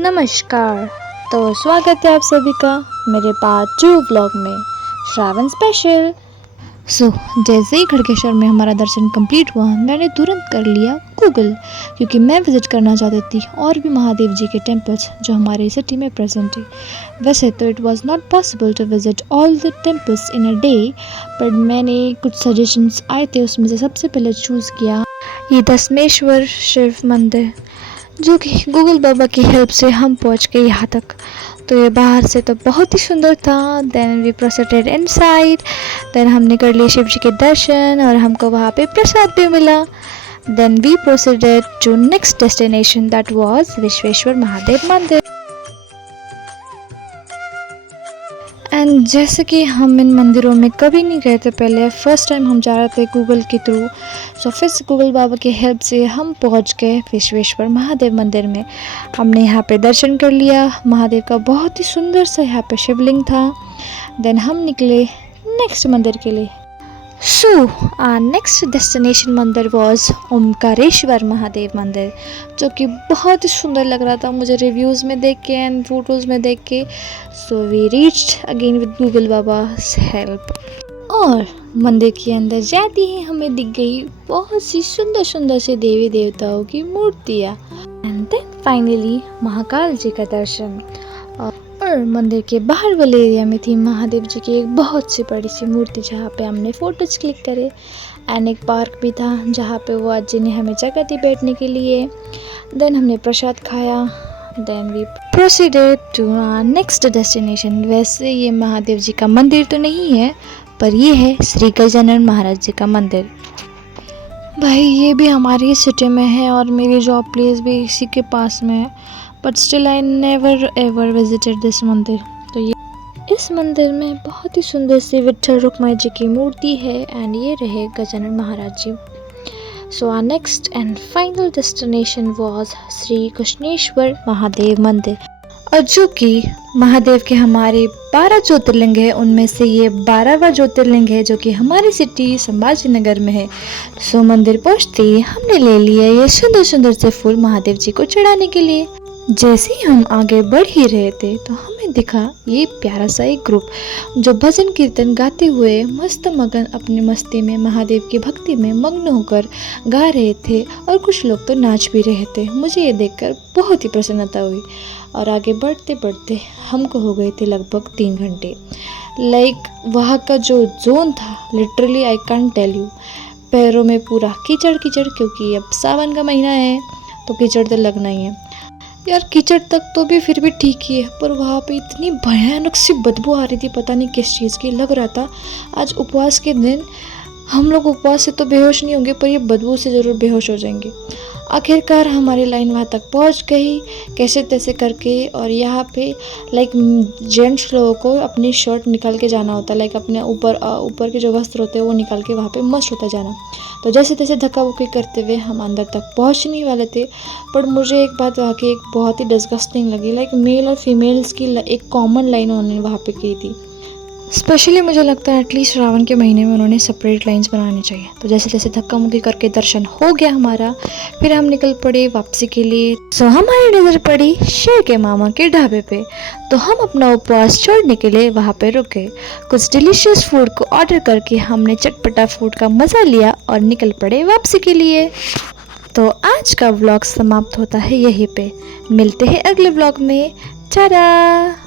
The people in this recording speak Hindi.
नमस्कार। तो स्वागत है आप सभी का मेरे पार्ट 2 व्लॉग में, श्रावण स्पेशल। जैसे ही खड़गेश्वर में हमारा दर्शन कंप्लीट हुआ, मैंने तुरंत कर लिया गूगल, क्योंकि मैं विज़िट करना चाहती थी और भी महादेव जी के टेम्पल्स जो हमारे सिटी में प्रेजेंट है। वैसे तो it was not possible to visit all the temples in a day, but मैंने कुछ सजेशंस आए थे, उसमें से सबसे पहले चूज़ किया ये दशमेश्वर शिव मंदिर, जो कि गूगल बाबा की हेल्प से हम पहुंच गए यहाँ तक। तो ये बाहर से तो बहुत ही सुंदर था। Then we proceeded inside. Then हमने कर लिए शिव जी के दर्शन और हमको वहाँ पे प्रसाद भी मिला। Then we proceeded to next destination, that was Vishweshwar Mahadev Mandir. And जैसे कि हम इन मंदिरों में कभी नहीं गए थे पहले, फर्स्ट टाइम हम जा रहे थे गूगल के थ्रू। सो फिर गूगल बाबा की हेल्प से हम पहुंच गए विश्वेश्वर महादेव मंदिर में। हमने यहाँ पे दर्शन कर लिया महादेव का, बहुत ही सुंदर सा यहाँ पे शिवलिंग था। देन हम निकले नेक्स्ट मंदिर के लिए। सो आवर नेक्स्ट डेस्टिनेशन मंदिर वॉज ओमकारेश्वर महादेव मंदिर, जो कि बहुत ही सुंदर लग रहा था मुझे रिव्यूज़ में देख के एंड फोटोज़ में देख के। So we reached again with Google बाबा's हेल्प। और मंदिर के अंदर जाते ही हमें दिख गई बहुत सी सुंदर सुंदर से देवी देवताओं की मूर्तियाँ। एंड देन फाइनली महाकाल जी का दर्शन। और मंदिर के बाहर वाले एरिया में थी महादेव जी की एक बहुत सी बड़ी सी मूर्ति, जहाँ पे हमने फ़ोटोज़ क्लिक करे। एंड एक पार्क भी था जहाँ पे वो आज जी ने हमें जगह दी बैठने के लिए। देन हमने प्रसाद खाया। Then we proceeded to next destination. वैसे ये महादेव जी का मंदिर तो नहीं है, पर ये है श्री गजानन महाराज जी का मंदिर। भाई ये भी हमारी सिटी में है और मेरी जॉब प्लेस भी इसी के पास में है, but still I never ever visited this मंदिर। तो ये इस मंदिर में बहुत ही सुंदर सी विट्ठल रुक्माई जी की मूर्ति है एंड ये रहे Gajanan Maharaj ji. So our next and final destination was Shri Krishneshwar Mahadev Mandir, और जो कि महादेव के हमारे 12 ज्योतिर्लिंग है, उनमें से ये 12वां ज्योतिर्लिंग है जो कि हमारी सिटी संभाजी नगर में है। सो मंदिर पहुँचते ही हमने ले लिया ये सुंदर सुंदर से फूल महादेव जी को चढ़ाने के लिए। जैसे ही हम आगे बढ़ ही रहे थे तो हमें दिखा ये प्यारा सा एक ग्रुप जो भजन कीर्तन गाते हुए मस्त मगन अपनी मस्ती में महादेव की भक्ति में मग्न होकर गा रहे थे, और कुछ लोग तो नाच भी रहे थे। मुझे ये देखकर बहुत ही प्रसन्नता हुई। और आगे बढ़ते बढ़ते हमको हो गए थे लगभग 3 घंटे। वहाँ का जो जोन था, literally I can't tell you, पैरों में पूरा कीचड़ कीचड़, क्योंकि अब सावन का महीना है तो कीचड़ तो लगना ही है यार। कीचड़ तक तो भी फिर भी ठीक ही है, पर वहाँ पे इतनी भयानक सी बदबू आ रही थी, पता नहीं किस चीज़ की। लग रहा था आज उपवास के दिन हम लोग उपवास से तो बेहोश नहीं होंगे, पर ये बदबू से ज़रूर बेहोश हो जाएंगे। आखिरकार हमारी लाइन वहाँ तक पहुँच गई कैसे तैसे करके। और यहाँ पे जेंट्स लोगों को अपनी शर्ट निकाल के जाना होता है, अपने ऊपर के जो वस्त्र होते हैं वो निकाल के वहाँ पे मस्त होता जाना। तो जैसे तैसे धक्का बुक्की करते हुए हम अंदर तक पहुँचने वाले थे। पर मुझे एक बात वहाँ की एक बहुत ही डिस्गस्टिंग लगी, मेल और फीमेल्स की एक कॉमन लाइन उन्होंने वहाँ पे की थी। स्पेशली मुझे लगता है एटलीस्ट श्रावण के महीने में उन्होंने सेपरेट लाइंस बनानी चाहिए। तो जैसे जैसे धक्का मुक्की करके दर्शन हो गया हमारा, फिर हम निकल पड़े वापसी के लिए। सो हमारी नज़र पड़ी शेर के मामा के ढाबे पे, तो हम अपना उपवास छोड़ने के लिए वहाँ पे रुके। कुछ डिलीशियस फूड को ऑर्डर करके हमने चटपटा फूड का मज़ा लिया और निकल पड़े वापसी के लिए। तो आज का व्लॉग समाप्त होता है यहीं पे। मिलते हैं अगले व्लॉग में। टाटा।